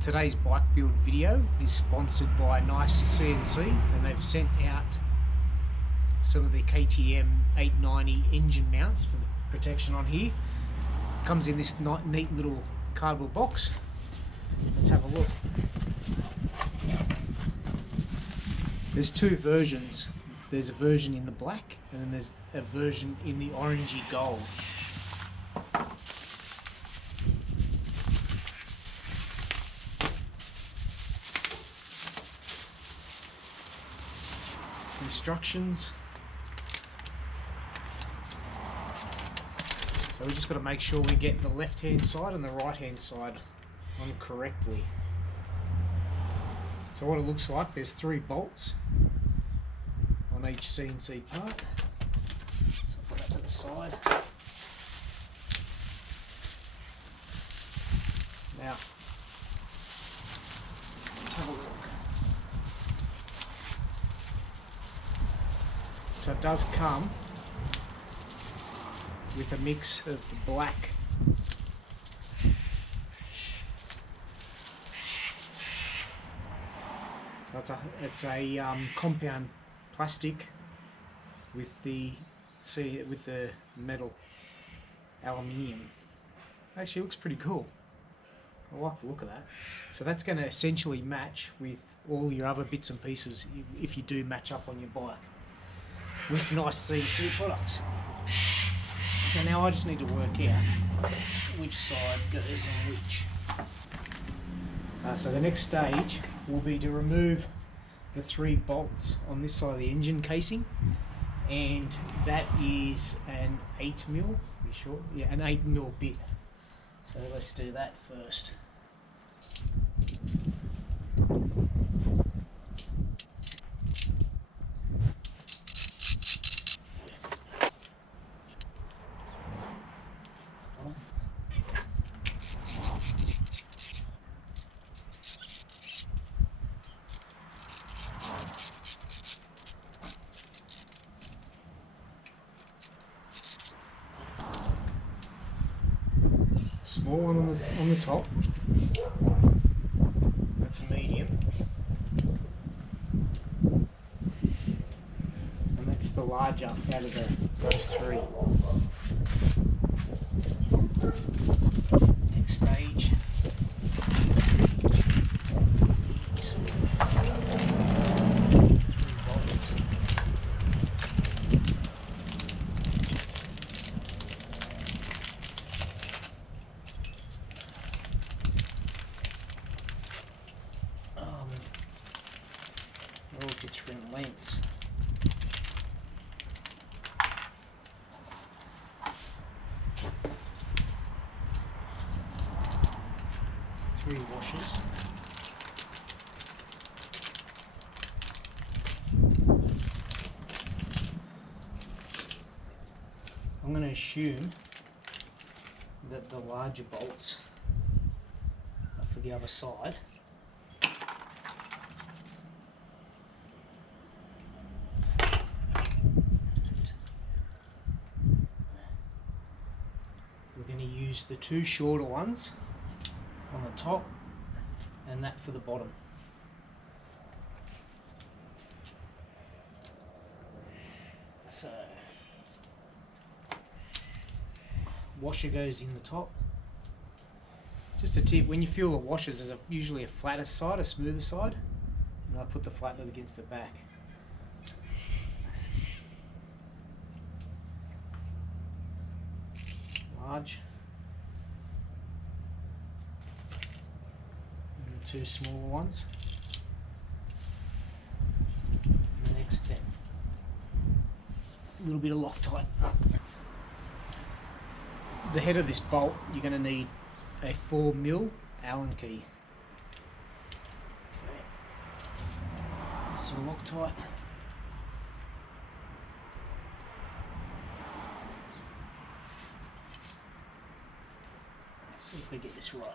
Today's bike build video is sponsored by NiceCNC, and they've sent out some of the KTM 890 engine mounts for the protection on here. Comes in this neat little cardboard box. Let's have a look. There's two versions. There's a version in the black and then there's a version in the orangey gold. Instructions. So we just got to make sure we get the left hand side and the right hand side on correctly. So what it looks like, there's 3 bolts on each CNC part. So I'll put that to the side. Now, let's have a look. So it does come with a mix of the black so it's a compound plastic with the metal aluminium. Actually looks pretty cool. I like the look of that. So that's going to essentially match with all your other bits and pieces if you do match up on your bike with NiceCNC products. So now I just need to work out which side goes on which. So the next stage will be to remove the 3 bolts on this side of the engine casing, and that is an 8mm, be sure? Yeah, an 8mm bit. So let's do that first. Small one on the top, that's a medium, and that's the larger out of those 3. Next stage, all different lengths. Three washers. I'm going to assume that the larger bolts are for the other side. We're going to use the 2 shorter ones on the top and that for the bottom. So, washer goes in the top. Just a tip, when you fill the washers, there's usually a flatter side, a smoother side, and I put the flattener against the back. Large, and the 2 smaller ones, and the next step, a little bit of Loctite. The head of this bolt, you're going to need a 4mm Allen key. Okay. Some Loctite. Let's see if we get this right.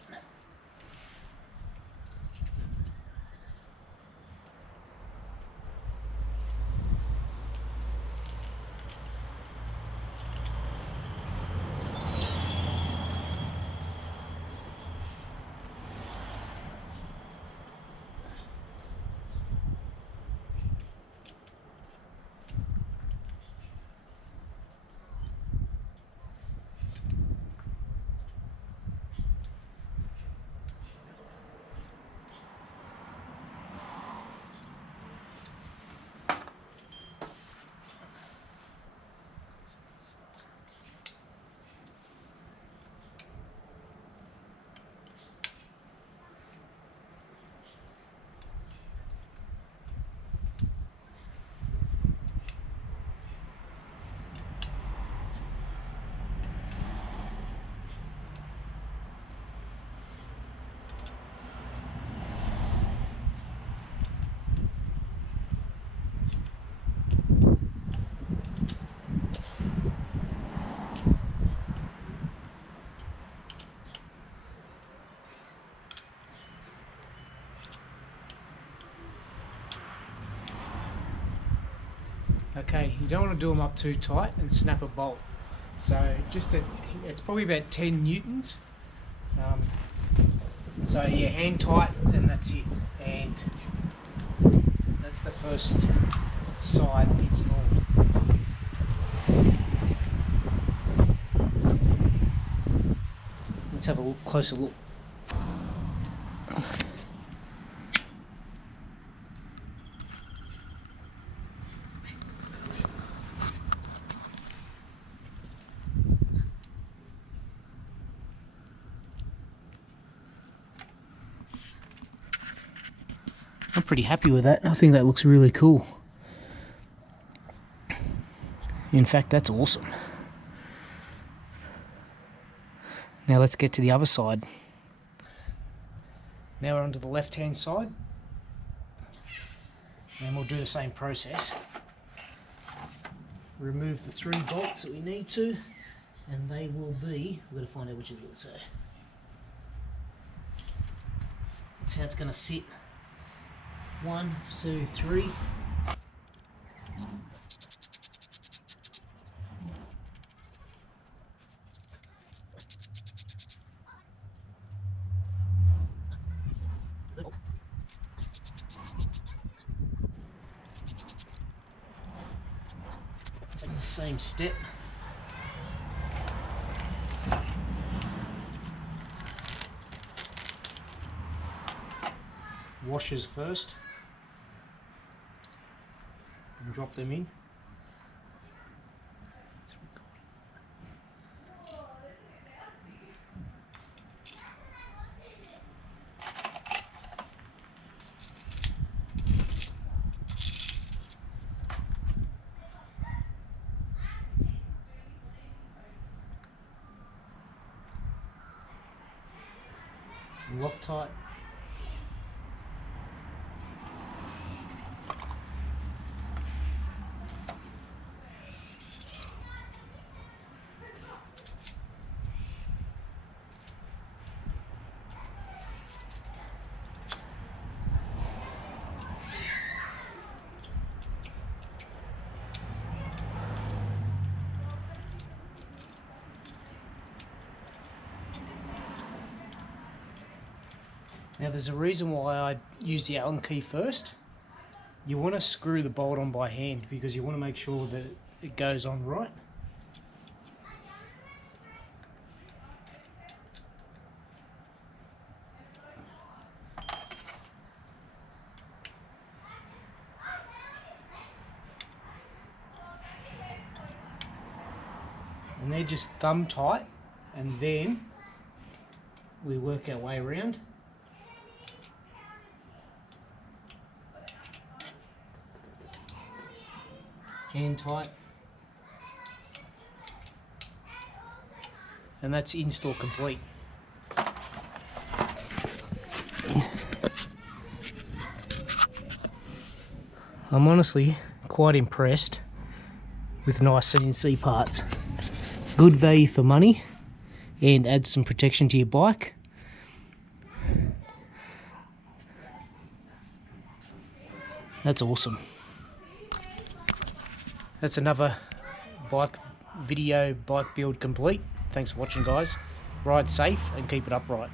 Okay, you don't want to do them up too tight and snap a bolt. So it's probably about 10 newtons. So yeah, hand tight, and that's it. And that's the first side installed. Let's have a closer look. I'm pretty happy with that. I think that looks really cool. In fact, that's awesome. Now let's get to the other side. Now we're onto the left-hand side. And we'll do the same process. Remove the 3 bolts that we need to, and they will be, we've got to find out which is it. So that's how it's going to sit. 1, 2, 3. Taking the same step. Washers first. And drop them in. Some Loctite. Now there's a reason why I use the Allen key first. You want to screw the bolt on by hand because you want to make sure that it goes on right. And they're just thumb tight, and then we work our way around. Hand tight, and that's install complete. I'm honestly quite impressed with NiceCNC parts. Good value for money and adds some protection to your bike. That's awesome. That's another bike build complete. Thanks for watching, guys. Ride safe and keep it upright.